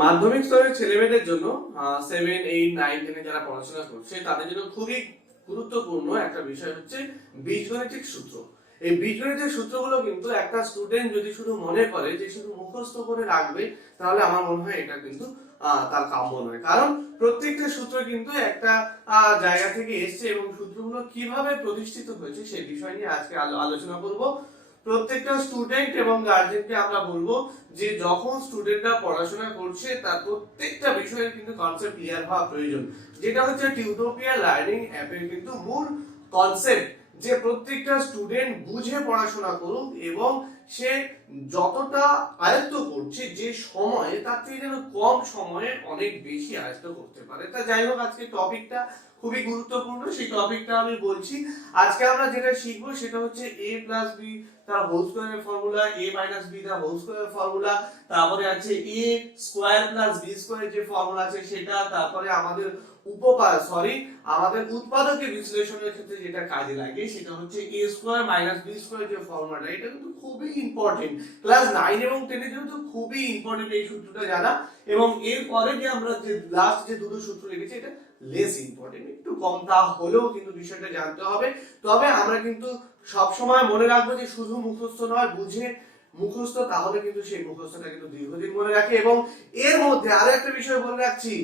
মাধ্যমিক স্তরের ছেলেমেয়েদের জন্য 7, 8, 9, 10 যারা পড়াশোনা করছে তাদের জন্য খুবই গুরুত্বপূর্ণ একটা বিষয় হচ্ছে বীজগণিতিক সূত্র। এই বীজগণিতের সূত্রগুলো কিন্তু একটা স্টুডেন্ট যদি শুধু মনে করে যে শুধু মুখস্থ করে রাখবে, তাহলে আমার মনে হয় এটা কিন্তু তার কাম্য নয়। কারণ প্রত্যেকটা সূত্র কিন্তু একটা জায়গা থেকে এসছে এবং সূত্রগুলো কিভাবে প্রতিষ্ঠিত হয়েছে সেই বিষয় নিয়ে আজকে আলোচনা করব। প্রত্যেকটা স্টুডেন্ট এবং গার্জেনকে আমরা বলবো যে যখন স্টুডেন্টরা পড়াশোনা করছে তার প্রত্যেকটা বিষয়ের কিন্তু কনসেপ্ট ক্লিয়ার হওয়া প্রয়োজন, যেটা হচ্ছে টিউটোপিয়া লার্নিং অ্যাপের কিন্তু মূল কনসেপ্ট, যে প্রত্যেকটা স্টুডেন্ট বুঝে পড়াশোনা করুক এবং সে যতটা আয়ত্ত করছে যে সময়ে তার থেকে যেন কম সময়ে অনেক বেশি আয়ত্ত করতে পারে। তা যাই হোক, আজকে টপিকটা খুবই গুরুত্বপূর্ণ, সেই টপিকটা আমি বলছি। আজকে আমরা যেটা শিখবো সেটা হচ্ছে a প্লাস বি তার হোল স্কয়ারের ফর্মুলা, a মাইনাস বি তার হোল স্কয়ারের ফর্মুলা, তারপরে আছে a স্কয়ার প্লাস বি স্কয়ারের যে ফর্মুলা আছে সেটা, তারপরে আমাদের আমাদের উৎপাদকের বিশ্লেষণের ক্ষেত্রে যেটা কাজে লাগে সেটা হচ্ছে a square minus b square যে ফর্মুলাটা, এটা কিন্তু খুবই ইম্পর্টেন্ট। ক্লাস 9 এবং 10 এর জন্য তো খুবই ইম্পর্টেন্ট এই সূত্রটা জানা। এবং এর পরে যে আমরা যে লাস্ট যে দুটো সূত্র লিখেছি এটা লেস ইম্পর্টেন্ট, একটু কম, তা হলেও কিন্তু বিষয়টা জানতে হবে। তবে আমরা কিন্তু সব সময় মনে রাখবো যে শুধু মুখস্থ নয়, বুঝে মুখস্থ, তাহলে কিন্তু সেই মুখস্থটা কিন্তু দীর্ঘদিন মনে রাখে। এবং এর মধ্যে আরো একটা বিষয় বলে রাখছি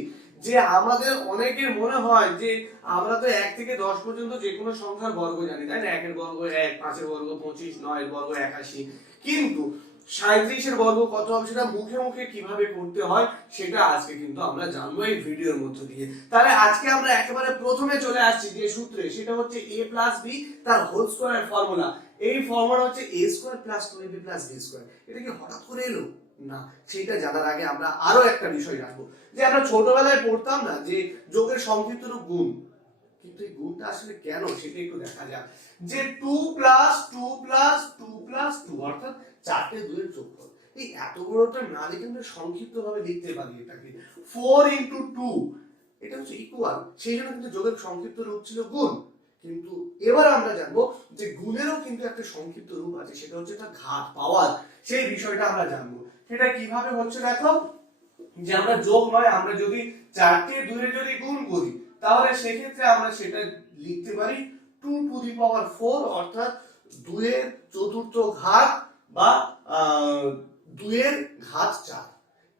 যে আমাদের অনেকের মনে হয় যে আমরা তো 1 থেকে 10 পর্যন্ত যে কোনো সংখ্যার বর্গ জানি, তাই না? 1 এর বর্গ 1, 5 এর বর্গ 25, 9 এর বর্গ 81, কিন্তু 37 এর বর্গ কত হবে সেটা মুখে মুখে কিভাবে করতে হয় সেটা আজকে কিন্তু আমরা জানবো এই ভিডিওর মধ্য দিয়ে। তাহলে আজকে আমরা একেবারে প্রথমে চলে আসছি যে সূত্রে, সেটা হচ্ছে a প্লাস b তার হোল স্কয়ারের ফর্মুলা। এই ফর্মুলা হচ্ছে a square plus 2ab plus b square. এটা কি হঠাৎ করে এলো? না, সেটা জানার আগে আমরা আরো একটা বিষয় জানবো, যে আমরা ছোটবেলায় পড়তাম না যে যোগের সংক্ষিপ্ত রূপ গুণ, কিন্তু এই গুণটা আসলে কেন সেটা একটু দেখা যাক। যে 2 প্লাস 2 প্লাস 2 প্লাস 2 অর্থাৎ 4টে 2 এর যোগফল। এই এত বড়টা না লিখে আমরা সংক্ষিপ্ত ভাবে লিখতে পারি এটাকে 4 ইনটু 2, এটা হচ্ছে ইকুয়াল, সেই জন্য কিন্তু যোগের সংক্ষিপ্ত রূপ ছিল গুণ। কিন্তু এবার আমরা জানবো যে গুণেরও কিন্তু একটা সংক্ষিপ্ত রূপ আছে, সেটা হচ্ছে তার ঘাত, পাওয়ার। সেই বিষয়টা আমরা জানবো। সেটা কিভাবে হচ্ছে দেখো, যে আমরা যোগ নয়, আমরা যদি 4টে 2 এর যদি গুণ করি তাহলে সেক্ষেত্রে আমরা সেটা লিখতে পারি 2 টু দি পাওয়ার 4, অর্থাৎ 2 এর চতুর্থ ঘাত বা 2 এর ঘাত 4।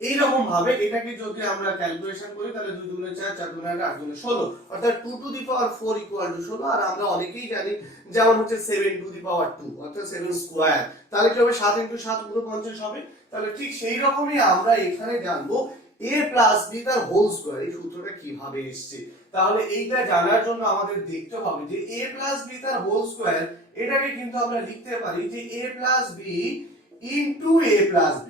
এইরকম ভাবে এটাকে যদি আমরা ক্যালকুলেশন করি তাহলে 2 দুগুণে 4, 4 দুগুণে 8, 8 দুগুণে 16, অর্থাৎ 2 to the power 4 equal to 16। আর আমরা অনেকেই জানি যেমন হচ্ছে 7 টু দি পাওয়ার 2 অর্থাৎ 7 স্কয়ার, তাহলে কি হবে 7 ইনটু 7 49 হবে। তাহলে ঠিক সেই রকমই আমরা এখানে জানবো a প্লাস b তার হোল স্কয়ার, এই সূত্রটা কিভাবে এসেছে। তাহলে এইটা জানার জন্য আমাদের দেখতে হবে যে a প্লাস b তার হোল স্কয়ার, এটাকে কিন্তু আমরা লিখতে পারি যে a plus b into a plus b।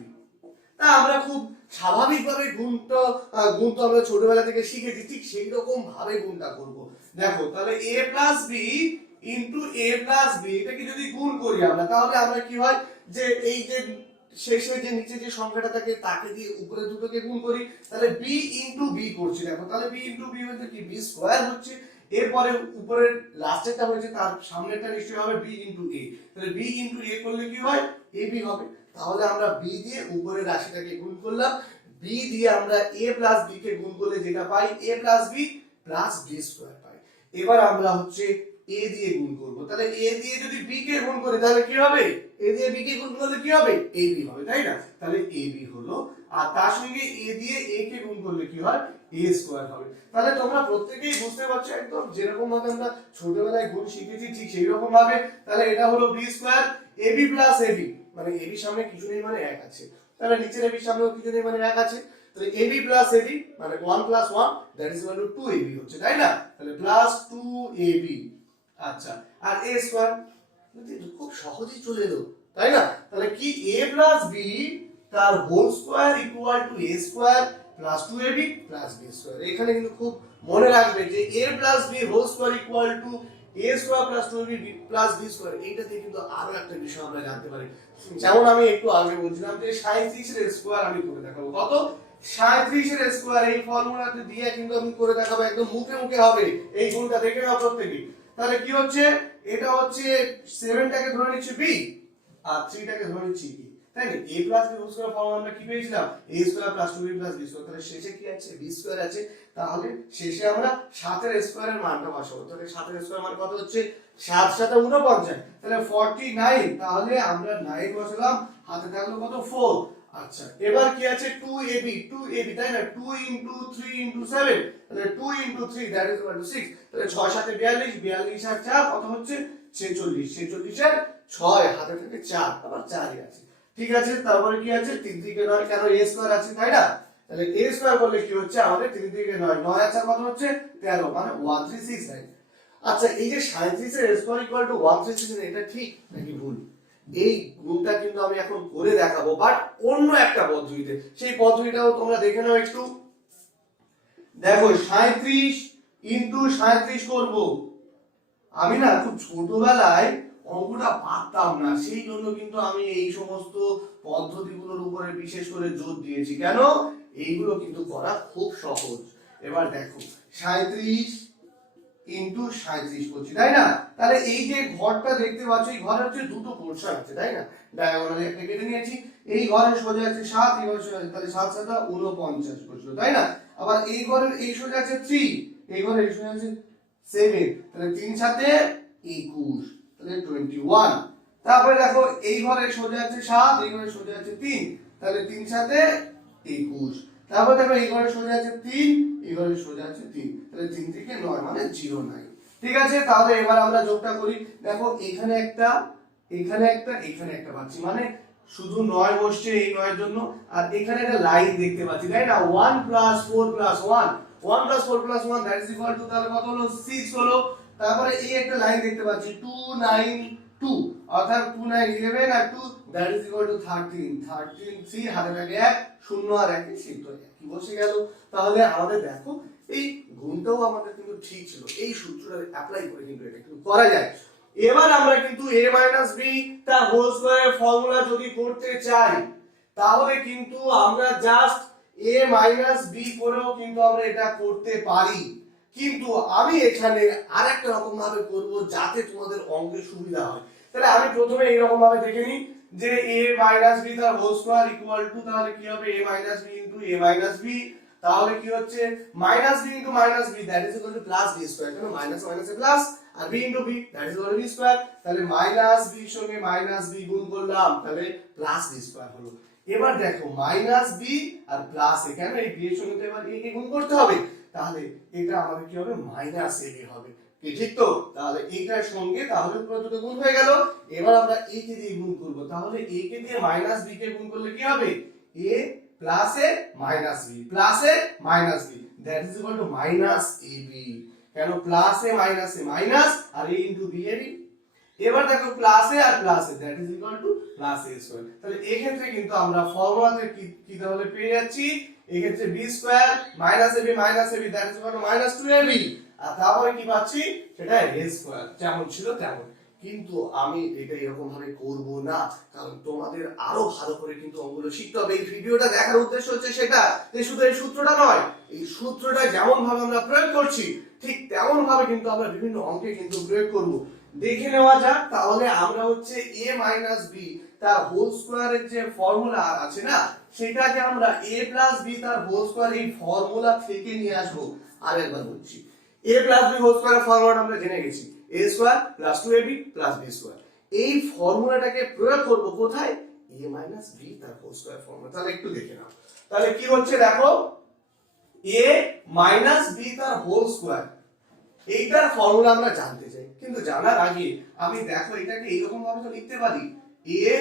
তা আমরা খুব স্বাভাবিকভাবে গুণ তো আমরা ছোটবেলা থেকে শিখেছি, ঠিক সেই রকম ভাবে গুণটা করব। দেখো, তাহলে a plus b into a plus b, এটাকে যদি গুণ করি আমরা, তাহলে আমরা কি হয় যে এই যে শেষে যে নিচে যে সংখ্যাটা থাকে তাকে দিয়ে উপরে দুটোকে গুণ করি, তাহলে b ইনটু b করছি। দেখো, তাহলে b ইনটু b হচ্ছে কি b স্কয়ার হচ্ছে, এরপরে উপরের লাস্টেরটা হয়েছে তার সামনেরটা নিশ্চয়ই হবে b ইনটু a, তাহলে b ইনটু a করলে কি হয় ab হবে। তাহলে আমরা b দিয়ে উপরের রাশিটাকে গুণ করলাম, b দিয়ে আমরা a প্লাস b কে গুণ করলে যেটা পাই a plus b plus b square পাই। এবার আমরা হচ্ছে a দিয়ে গুণ করব, তাহলে a দিয়ে যদি b কে গুণ করি তাহলে কি হবে, a দিয়ে b কে গুণ করলে কি হবে ab হবে, তাই না? তাহলে ab হলো, আর তার সঙ্গে a দিয়ে a কে গুণ করলে কি হয় a স্কয়ার হবে। তাহলে তোমরা প্রত্যেকেই বুঝতে পারছো একদম যেরকম ভাবে আমরা ছোটবেলায় গুণ শিখেছি ঠিক সেই রকম ভাবে। তাহলে এটা হলো b square, ab plus ab, মানে ab সামনে কিছু নেই মানে 1 আছে, তাহলে নিচের ab সামনেও কিছু নেই মানে 1 আছে, তাহলে ab প্লাস ab মানে 1 plus 1 that is equal two 2ab হচ্ছে, তাই না? তাহলে প্লাস 2ab। আচ্ছা, আর a স্কয়ার খুব সহজেই চলে এলো, তাই না? তাহলে কি a প্লাস b তার whole square equal to a square plus 2ab plus b square. এখানে কিন্তু খুব মনে রাখবে যে a plus b whole square equal to a square plus 2ab plus b square. এইটা থেকে কিন্তু আরো একটা বিষয় আমরা জানতে পারি, যেমন আমি একটু আগে বলছিলাম যে 37 এর স্কয়ার আমি করে দেখাবো। কত? 37 এর স্কয়ার। এই ফর্মুলাতে দিয়ে কিন্তু আমি করে দেখাবো, একদম মুখে মুখে হবে। এই গুণটা দেখে নাও প্রত্যেকই। তাহলে কি হচ্ছে, এটা হচ্ছে 7 টাকে ধরে নিচ্ছি b আর 3 টাকে ধরে নিচ্ছি e, তাই না? a plus b whole square formula আমরা কি পেয়েছিলাম a square plus 2b plus b square, তাহলে শেষে কি আছে b স্কয়ার আছে, তাহলে শেষে আমরা 7 এর স্কয়ারের মানটা বসাবো। তাহলে 7 এর স্কয়ার মান কত হচ্ছে 7 7 49, তাহলে 49, তাহলে আমরা 9 বসালাম, হাতে থাকলো কত 4। আচ্ছা এবার কি আছে 2ab, 2ab তাই না, 2 ইনটু 3 ইনটু 7, তাহলে 2 into 3 that is equal two 6, তাহলে 6 7 42, 42 আর 4 কত হচ্ছে 46, 46 এর 6 হাতে থাকে 4, আবার 4ই আছে, ঠিক আছে। তারপরে কি আছে 3 থেকে 9, কেন a স্কয়ার আছে তাই না, তাহলে a স্কয়ার করলে কি হচ্ছে আমাদের 3 থেকে 9, 9 আর 4 কত হচ্ছে 13, মানে 136। আচ্ছা এই যে 37 এর স্কয়ার ইকুয়াল টু 136, এটা ঠিক নাকি ভুল? এই গুণটা কিন্তু আমি এখন করে দেখাবো, বাট অন্য একটা পদ্ধতিতে, সেই পদ্ধতিটাও তোমরা দেখে নাও একটু। দেখো 37 ইনটু 37 করব, আমি না খুব ছোটবেলায় অঙ্কটা পারতাম না, সেই জন্য কিন্তু আমি এই সমস্ত পদ্ধতিগুলোর উপরে বিশেষ করে জোর দিয়েছি। কেন? এইগুলো কিন্তু করা খুব সহজ। এবার দেখো 37 ইনটু 37 করছি তাই না, তাহলে এই যে ঘরটা দেখতে পাচ্ছ, এই ঘরে হচ্ছে দুটো পোরশন আছে তাই না, ডায়াগোনালি একটা কেটে নিয়েছি, এই ঘরে সোজা আছে 7, এই ঘরে সোজা আছে, তাহলে 7 7 49 বসলো তাই না। আবার এই ঘরের এই সোজা আছে 3, এই ঘরে এই সোজা আছে 7, তাহলে 3 7 21, তাহলে 21। তারপরে দেখো এই ঘরে সোজা আছে 7, এই ঘরে সোজা আছে 3, তাহলে 3 7 21। তারপর দেখো এই ঘরে সোজা আছে 3, এই ঘরে সোজা আছে 3, তাহলে 3 থেকে 9 মানে 09। ঠিক আছে, তাহলে এবার আমরা যোগটা করি। দেখো এখানে একটা, এখানে একটা, এখানে একটা পাচ্ছি, মানে শুধু 9 বসছে এই 9 এর জন্য, আর এখানে একটা লাইন দেখতে পাচ্ছি তাই না, 1 plus 4 plus 1, 1 plus 4 plus 1 that is equal to, তাহলে কত হলো 6 হলো। তারপরে এই একটা লাইন দেখতে পাচ্ছি 2 9 2, অর্থাৎ 2 9 11 আর 2 দ্যাট ইজ ইকুয়াল টু 13, 13 3 হাতে থাকে 1, 0 আর 1 সেই তো একই বসে গেল। তাহলে আমাদের দেখো এই গুণটাও আমাদের কিন্তু ঠিক ছিল, এই সূত্রটা অ্যাপ্লাই করে কিন্তু এটা কিন্তু করা যায়। এবার আমরা কিন্তু a b তার হোল স্কয়ারের ফর্মুলা যদি করতে চাই, তাহলে কিন্তু আমরা জাস্ট a b করেও কিন্তু আমরা এটা করতে পারি, কিন্তু আমি এখানে আরেকটা রকম ভাবে করব যাতে তোমাদের অঙ্কের সুবিধা হয়। তাহলে আমি প্রথমে এই রকম ভাবে দেখে নিই যে a b তার হোল স্কয়ার ইকুয়াল টু, তাহলে কি হবে a b into a b, তাহলে কি হচ্ছে minus b into minus b that is equal to plus b square, কারণ মাইনাস মাইনাস এ প্লাস, আর b into b that is equal to b square, তাহলে মাইনাস b এর সঙ্গে minus b গুণ করলাম, তাহলে প্লাস b স্কয়ার হলো। এবার দেখো মাইনাস b আর প্লাস a, কেন এই b এর সঙ্গে তো এবার a কে গুণ করতে হবে, তাহলে এটা আমাদের কি হবে মাইনাস a হবে, কি ঠিক তো? তাহলে এটার সঙ্গে তাহলে পুরো দুটো গুণ হয়ে গেল। এবার আমরা a কে দিয়ে গুণ করব, তাহলে a কে দিয়ে মাইনাস b কে গুণ করলে কি হবে a plus a minus b plus a minus b that is equal to minus ab, কেন প্লাস a মাইনাস আর a ইনটু b ab। এবার দেখো প্লাস a আর plus a that is equal to plus a square, তাহলে এই ক্ষেত্রে কিন্তু আমরা ফর্মুলাতে কি তাহলে পেয়ে যাচ্ছি, এই ক্ষেত্রে b square minus ab that is equal to minus 2ab, আর তারপরে কি পাচ্ছি সেটা a স্কয়ার, যেমন ছিল তেমন। কিন্তু আমি এটা এরকম ভাবে করব না, কারণ তোমাদের আরো ভালো করে কিন্তু অঙ্কগুলো শিখতে হবে। এই ভিডিওটা দেখার উদ্দেশ্য হচ্ছে সেটা যে শুধু এই সূত্রটা নয়, এই সূত্রটা যেমন ভাবে আমরা প্রয়োগ করছি ঠিক তেমন ভাবে কিন্তু আমরা বিভিন্ন অঙ্কে কিন্তু প্রয়োগ করব। দেখে নেওয়া যাক, তাহলে আমরা হচ্ছে a b তার হোল স্কয়ারের যে ফর্মুলা আছে না, সেটাকে আমরা a b তার হোল স্কয়ার এই ফর্মুলা থেকে নিয়ে আসব। আরেকবার বলছি, a b হোল স্কয়ারের ফর্মুলাটা আমরা জেনে গেছি, a square plus 2ab plus b square, এই ফর্মুলাটাকে প্রয়োগ করব কোথায়, a b তার হোল স্কয়ার ফর্মুলা। তাহলে একটু দেখে নাও, তাহলে কি হচ্ছে দেখো a b তার হোল স্কয়ার, এইটার ফর্মুলা আমরা জানতে চাই, কিন্তু জানার আগে আমি দেখো এটাকে এইরকম ভাবে তো লিখতে পারি a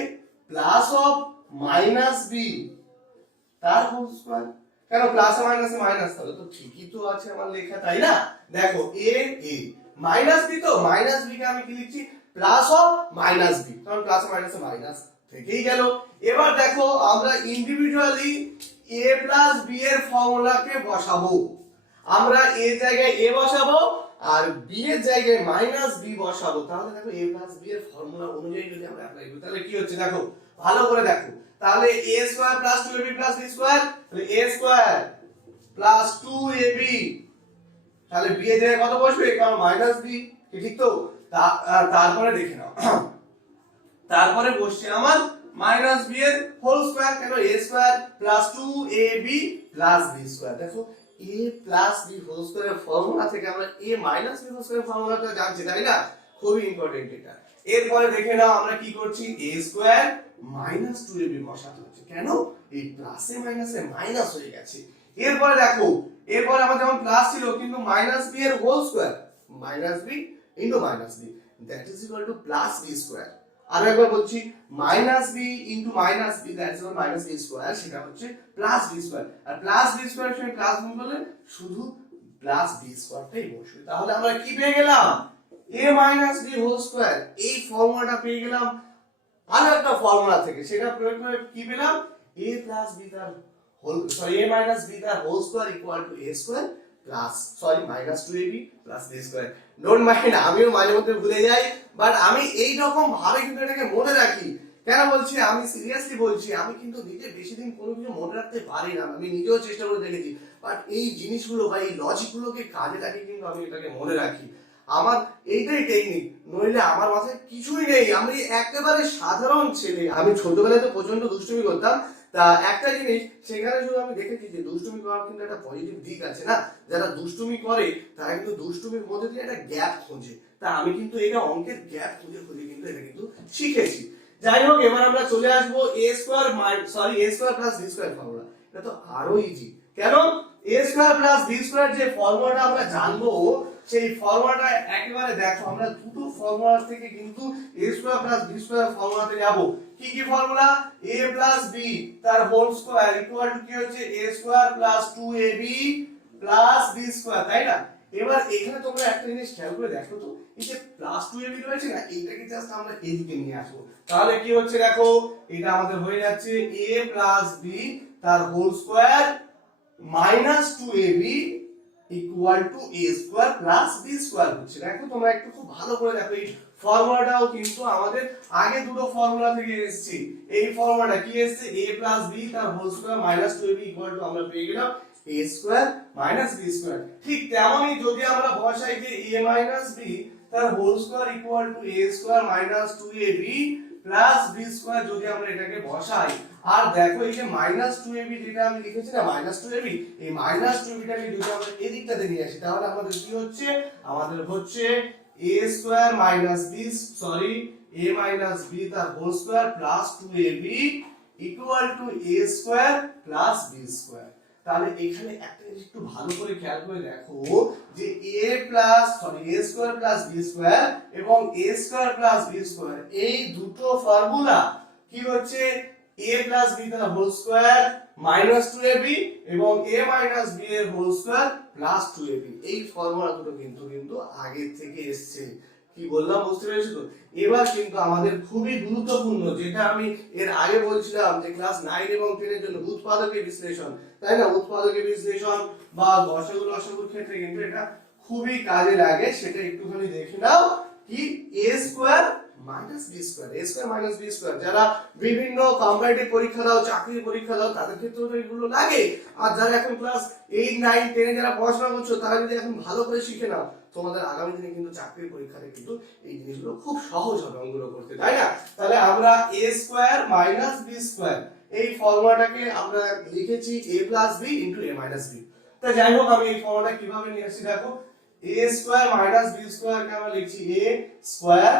plus of minus b তার হোল স্কয়ার, কেন প্লাস মাইনাস মাইনাস, তাহলে তো ঠিকই তো আছে আমার লেখা তাই না। দেখো a মাইনাস b, তো মাইনাস b কে আমি কি লিখছি প্লাস অফ মাইনাস b, কারণ প্লাস মাইনাস মাইনাস থেকেই গেল। এবার দেখো আমরা ইন্ডিভিজুয়ালি a প্লাস b এর ফর্মুলাকে বসাবো, আমরা a জায়গায় a বসাবো আর b এর জায়গায় মাইনাস b বসাবো। তাহলে দেখো a প্লাস b এর ফর্মুলা অনুযায়ী যদি আমরা অ্যাপ্লাই করি তাহলে কি হচ্ছে দেখো ভালো করে দেখো, তাহলে a square plus 2ab plus b square, তাহলে a স্কয়ার প্লাস 2ab, তাহলে b এর জায়গায় কত বসবে, কারণ মাইনাস b, ঠিক তো? তারপরে দেখে নাও, তারপরে বসছে আমার মাইনাস বি এর হোল স্কয়ার, কেন a square plus 2ab plus b square. দেখো a প্লাস b হোল স্কয়ারের ফর্মুলা থেকে আমরা a মাইনাস b হোল স্কয়ারের ফর্মুলাটা জানছি, তাই না? খুবই ইম্পর্টেন্ট এটা। এরপরে দেখে নাও আমরা কি করছি, a স্কয়ার মাইনাস 2ab বসাতে হচ্ছে, কেন? এই প্লাসে মাইনাসে মাইনাস হয়ে গেছে। এরপরে দেখো, এরপরে আমার যেমন প্লাস ছিল কিন্তু মাইনাস b এর whole square, minus b into minus b that is equal to plus b square. আর একবার বলছি, minus b into minus b that is equal minus b square, সেটা হচ্ছে প্লাস b স্কয়ার। আর plus b স্কয়ারের সঙ্গে plus গুণ করলে শুধু প্লাস b স্কয়ারটাই বসবে। তাহলে আমরা কি পেয়ে গেলাম, a minus b whole square. এই ফর্মুলাটা পেয়ে গেলাম আরো একটা ফর্মুলা থেকে, সেটা প্রয়োগ করে কি পেলাম, a প্লাস b তার হোল a মাইনাস b তার whole square equal to a square plus minus 2ab plus b square. Don't mind, আমিও মাঝে মধ্যে ভুলে যাই, বাট আমি এই রকম ভাবে কিন্তু এটাকে মনে রাখি। কেন বলছি, আমি সিরিয়াসলি বলছি, আমি কিন্তু নিজে বেশি দিন কোনো কিছু মনে রাখতে পারি না, আমি নিজেও চেষ্টা করে দেখেছি, বাট এই জিনিসগুলো বা এই লজিকগুলোকে কাজে লাগিয়ে কিন্তু আমি এটাকে মনে রাখি। আমার এইটাই টেকনিক, নইলে আমার মাথায় কিছুই নেই। আমি একেবারে সাধারণ ছেলে। আমি ছোটবেলায় তো প্রচন্ড দুষ্টুমি করতাম। তা একটা জিনিস সেখানে শুধু আমি দেখেছি যে দুষ্টুমি করার কিন্তু একটা পজিটিভ দিক আছে না। যারা দুষ্টুমি করে তারা কিন্তু দুষ্টুমির মধ্যে দিয়ে একটা গ্যাপ খোঁজে। তা আমি কিন্তু এটা অঙ্কের গ্যাপ খুঁজে খুঁজে কিন্তু এটা কিন্তু শিখেছি। যাই হোক, এবার আমরা চলে আসবো a square a square plus b square formula. এটা তো আরো ইজি, কেন? a square plus b square যে ফর্মুলাটা আমরা জানবো, সেই ফর্মুলাটা একেবারে দেখো, আমরা দুটো ফর্মুলা থেকে কিন্তু a square plus b square ফর্মুলাতে যাব। কি কি ফর্মুলা? a প্লাস b তার হোল স্কয়ার ইকুয়াল টু কি হচ্ছে, a square plus 2ab plus b square, তাই না? এবার এখানে তোমরা একটা জিনিস খেয়াল করে দেখো তো, এই যে প্লাস 2ab রয়েছে না, এইটাকে জাস্ট আমরা এদিকে নিয়ে আসবো। তাহলে কি হচ্ছে দেখো, এটা আমাদের হয়ে যাচ্ছে a প্লাস b তার whole square minus 2ab equal to a square plus b square হচ্ছে। দেখো তোমরা একটু খুব ভালো করে দেখো, এই ফর্মুলাটাও কিন্তু আমাদের আগে দুটো ফর্মুলা থেকে এসেছে। এই ফর্মুলাটা কি এসেছে, a প্লাস b তার whole square minus 2ab equal to আমরা পেয়ে গেলাম a square minus b square. ঠিক তেমনই যদি আমরা বসাই যে a মাইনাস b তার whole square equal to a square minus 2ab plus b square, যদি আমরা এটাকে বসাই, আর দেখো এই যে মাইনাস 2ab যেটা আমি লিখেছি না, মাইনাস 2ab, এই মাইনাস 2ab টাকে যদি আমরা এদিকটাতে নিয়ে আসি, তাহলে আমাদের কি হচ্ছে, আমাদের হচ্ছে a square minus b a minus b তার whole square plus 2ab equal to a square plus b square. তাহলে এখানে একটা জিনিস একটু ভালো করে খেয়াল করে দেখো যে a square plus b square এবং a square plus b square, এই দুটো ফর্মুলা কি হচ্ছে, a প্লাস b তার হোল স্কয়ার মাইনাস 2ab এবং a মাইনাস b এর হোল স্কয়ার প্লাস 2ab। এই ফর্মুলা দুটো কিন্তু আগে থেকে এসেছে। কি বললাম বুঝতে পেরেছো তো? এবার কিন্তু আমাদের খুবই গুরুত্বপূর্ণ, যেটা আমি এর আগে বলছিলাম যে ক্লাস 9 এবং 10 এর জন্য উৎপাদকের বিশ্লেষণ, তাই না? উৎপাদকের বিশ্লেষণ বা গসাগু লসাগুর ক্ষেত্রে কিন্তু এটা খুবই কাজে লাগে। সেটা একটুখানি দেখে নাও, কি a square minus b square, a square minus b square. যারা বিভিন্ন কম্পারেটিভ পরীক্ষা দাও, চাকরির পরীক্ষা দাও, তাদের ক্ষেত্রেও তো এগুলো লাগে। আর যারা এখন ক্লাস 8 9 10 এ যারা পড়াশোনা করছো, তারা যদি এখন ভালো করে শিখে নাও, তোমাদের আগামী দিনে কিন্তু চাকরির পরীক্ষাতে কিন্তু এই জিনিসগুলো খুব সহজ হবে অঙ্কগুলো করতে, তাই না? তাহলে আমরা a square minus b square এই ফর্মুলাটাকে আমরা লিখেছি a plus b into a minus b। তো যাই হোক, আমি এই ফর্মুলাটা কিভাবে নিয়ে আসছি দেখো, a square minus b square কে আমরা লিখছি a square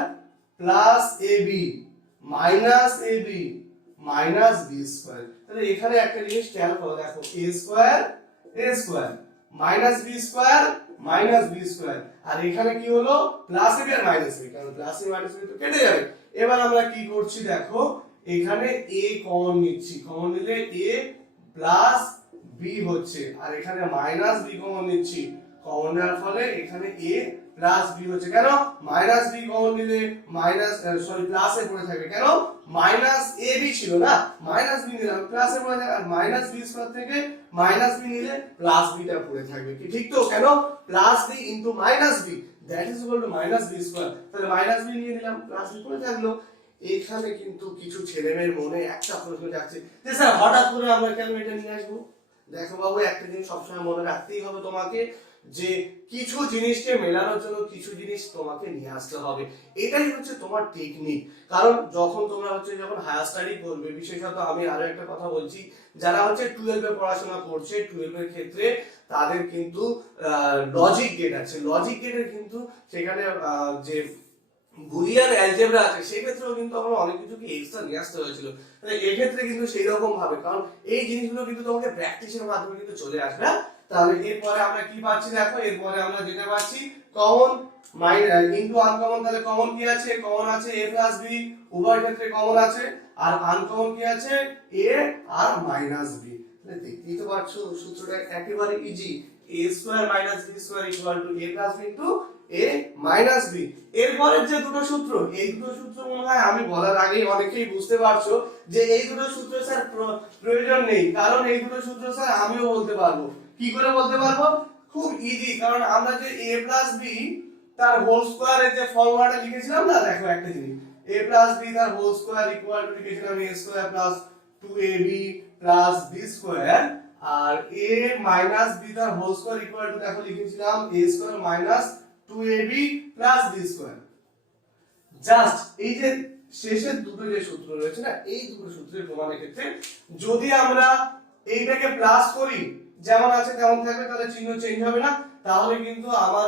plus ab minus ab minus b square. তাহলে এখানে একটা জিনিস খেয়াল করো, দেখো a square minus b square minus b square, আর এখানে কি হলো, প্লাস ab আর মাইনাস b, কারণ প্লাস ab মাইনাস b তো কেটে যাবে। এবার আমরা কি করছি দেখো, এখানে a কমন নিচ্ছি, কমন নিলে a প্লাস b হচ্ছে, আর এখানে মাইনাস b কমন নিচ্ছি, কমন নেওয়ার ফলে এখানে a প্লাস b হচ্ছে। কেন? মাইনাস b কমন নিলে মাইনাস প্লাস এ পড়ে থাকবে, কেন? মাইনাস ab ছিল না, মাইনাস b নিলাম, প্লাস এ পড়ে থাকবে, আর মাইনাস b স্কয়ার থেকে মাইনাস b নিলে প্লাস b টা পড়ে থাকবে। কি ঠিক তো? কেন? Plus b into minus b that is equal to minus b square. তাহলে মাইনাস b নিয়ে নিলাম, প্লাস b পড়ে থাকলো। এখানে কিন্তু কিছু ছেলেমেয়ের মনে একটা প্রশ্ন যাচ্ছে যে স্যার হঠাৎ করে আমরা কেন এটা নিয়ে আসবো? দেখো বাবু, একটা জিনিস সবসময় মনে রাখতেই হবে তোমাকে, যে কিছু জিনিসকে মেলানোর জন্য কিছু জিনিস তোমাকে নিয়ে আসতে হবে, এটাই হচ্ছে তোমার টেকনিক। কারণ যখন তোমরা যখন হায়ার স্টাডি করবে, বিশেষত আমি আরো একটা কথা বলছি, যারা 12 পড়াশোনা করছে, 12 এর ক্ষেত্রে তাদের কিন্তু লজিক গেট আছে, লজিক গেটের কিন্তু সেখানে যে বুলিয়ান অ্যালজেব্রা আছে, সেক্ষেত্রেও কিন্তু আমরা অনেক কিছু কি এক্সট্রা নিয়ে আসতে হয়েছিল। এক্ষেত্রে কিন্তু সেই রকম ভাবে, কারণ এই জিনিসগুলো কিন্তু তোমাকে প্র্যাকটিসের মাধ্যমে কিন্তু চলে আসবে। তাহলে এরপরে আমরা কি পাচ্ছি দেখো, এরপরে আমরা যেটা পাচ্ছি কমন ইনটু আনকমন। তাহলে কমন কি আছে, কমন আছে a প্লাস b, উভয় ক্ষেত্রে কমন আছে। আর আনকমন কি আছে, a আর মাইনাস b। তাহলে দেখতেই তো পাচ্ছ সূত্রটা একেবারে easy, a square minus b square equal to a plus b into a minus b। এরপরের যে দুটো সূত্র, এই দুটো সূত্র মনে হয় আমি বলার আগে অনেকেই বুঝতে পারছো যে এই দুটো সূত্র স্যার প্রয়োজন নেই, কারণ এই দুটো সূত্র স্যার আমিও বলতে পারবো। কি করে বলতে পারবো, খুব ইজি, কারণ আমরা যে a প্লাস b তার হোল স্কয়ারের যে ফর্মুলাটা লিখেছিলাম না, দেখো একটা জিনিস, a প্লাস b তার হোল স্কয়ার ইকুয়াল টু লিখেছিলাম a square plus 2ab plus b square, আর a মাইনাস b তার হোল স্কয়ার ইকুয়াল টু দেখো লিখেছিলাম a square minus 2ab plus b square. Just এই যে শেষের দুটো যে সূত্র রয়েছে না, এই দুটো সূত্রের প্রমাণের ক্ষেত্রে যদি আমরা এইটাকে প্লাস করি, যেমন আছে তেমন থাকবে, তাহলে চিহ্ন চেঞ্জ হবে না, তাহলে কিন্তু আমার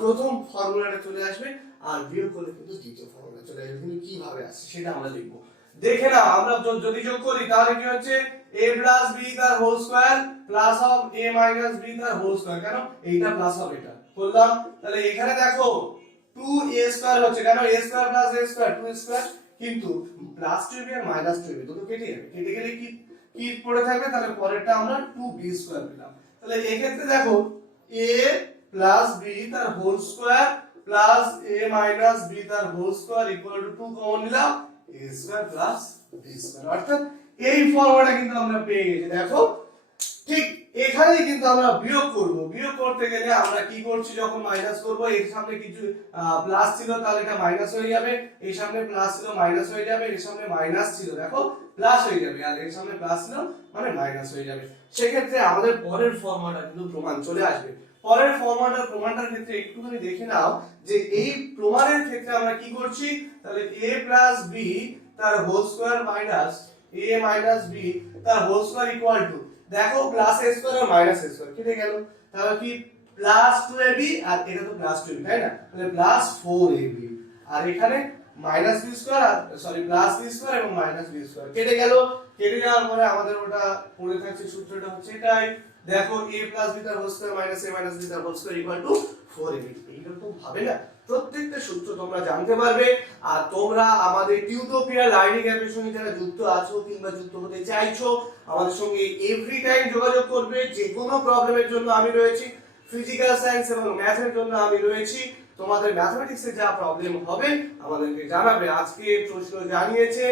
প্রথম ফর্মুলাটা চলে আসবে, আর বিয়োগ করলে কিন্তু দ্বিতীয় ফর্মুলা চলে আসবে। কিন্তু কিভাবে আসছে সেটা আমরা দেখব। দেখে নাও, আমরা যদি যোগ করি তাহলে কি হচ্ছে, a প্লাস b তার whole square plus of a minus b তার হোল স্কয়ার। কেন এইটা প্লাস হবে, এটা করলাম। তাহলে এখানে দেখো 2a স্কয়ার হচ্ছে, কেন a square plus a square 2a square, কিন্তু প্লাস 2ab আর মাইনাস 2ab দুটো কেটে যাবে, কেটে গেলে কি কি পড়ে থাকবে, তাহলে পরেরটা আমরা 2b স্কয়ার পেলাম। তাহলে এই ক্ষেত্রে দেখো a প্লাস b তার whole square plus a minus b তার whole square equal to 2 common নিলাম, a square plus b square. অর্থাৎ এই ফর্মুলাটা কিন্তু আমরা পেয়ে গেছি। দেখো ঠিক এখানেই কিন্তু আমরা বিয়োগ করব, বিয়োগ করতে গেলে আমরা কি করছি, যখন মাইনাস করব, এর সামনে কিছু প্লাস ছিল তাহলে এটা মাইনাস হয়ে যাবে, এর সামনে প্লাস ছিল মাইনাস হয়ে যাবে, এর সামনে মাইনাস ছিল দেখো প্লাস হয়ে যাবে, আর এর সামনে প্লাস ছিল মানে মাইনাস হয়ে যাবে। সেক্ষেত্রে আমাদের পরের ফর্মুলাটা কিন্তু প্রমাণ চলে আসবে। পরের প্রমাণটার ক্ষেত্রে একটুখানি দেখে নাও যে এই প্রমাণের ক্ষেত্রে আমরা কি করছি, তাহলে a প্লাস b তার whole square minus a minus b তার হোল স্কয়ার ইকুয়াল টু, দেখো প্লাস a স্কয়ার আর মাইনাস a স্কয়ার কেটে গেল, তাহলে কি প্লাস 2ab, আর এটা তো প্লাস 2ab তাই না, তাহলে প্লাস 4ab, আর এখানে মাইনাস b স্কয়ার আর সরি প্লাস b স্কয়ার এবং মাইনাস b স্কয়ার কেটে গেল। কেটে যাওয়ার পরে আমাদের ওটা পড়ে থাকছে, সূত্রটা হচ্ছে এটাই, দেখো a প্লাস b তার whole square minus a minus b তার whole square equal to 4ab। এইরকম ভাবে না প্রত্যেকটা সূত্র তোমরা জানতে পারবে। আর তোমরা আমাদের টিউটোপিয়া লার্নিং অ্যাপের সঙ্গে যারা যুক্ত আছো কিংবা যুক্ত হতে চাইছো, আমাদের সঙ্গে এভরি টাইম যোগাযোগ করবে। যে কোনো প্রবলেমের জন্য আমি রয়েছি, ফিজিক্যাল সায়েন্স এবং ম্যাথের জন্য আমি রয়েছি। তোমাদের ম্যাথমেটিক্সে যা প্রবলেম হবে আমাদেরকে জানাবে। আজকে প্রশ্ন জানিয়েছে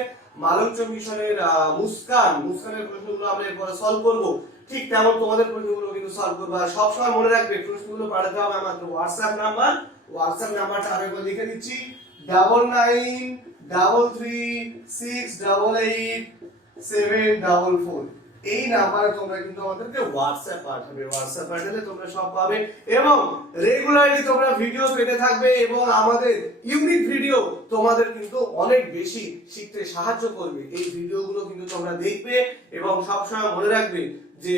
মালঞ্চ মিশনের মুস্কানের প্রশ্নগুলো আমরা এরপরে সলভ করব। ঠিক তেমন তোমাদের প্রশ্নগুলো কিন্তু সলভ করবো। আর সবসময় মনে রাখবে প্রশ্নগুলো পাঠাতে হবে আমাদের হোয়াটসঅ্যাপ নাম্বারটা আরেকবার লিখে দিচ্ছি, 9933688744। এই নাম্বারে তোমরা কিন্তু আমাদেরকে হোয়াটসঅ্যাপ পাঠাবে, হোয়াটসঅ্যাপ পাঠালে তোমরা সব পাবে এবং রেগুলারলি তোমরা ভিডিও পেতে থাকবে এবং আমাদের ইউনিক ভিডিও তোমাদের কিন্তু অনেক বেশি শিখতে সাহায্য করবে। এই ভিডিওগুলো কিন্তু তোমরা দেখবে এবং সবসময় মনে রাখবে যে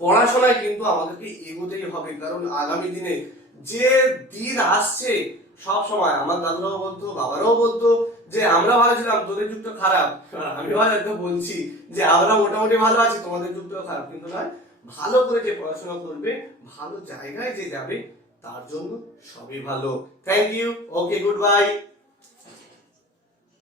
পড়াশোনায় কিন্তু আমাদেরকে এগোতেই হবে, কারণ আগামী দিনে যে দিন আসছে, সব সময় আমার দাদুরাও বলতো, বাবারাও বলতো যে আমরা ভালো ছিলাম, তোদের যুগটা খারাপ। আমি হয়তো বলছি যে আমরা মোটামুটি ভালো আছি, তোমাদের যুগটাও খারাপ, কিন্তু নয়। ভালো করে যে পড়াশোনা করবে, ভালো জায়গায় যে যাবে, তার জন্য সবই ভালো। Thank you, okay, good by.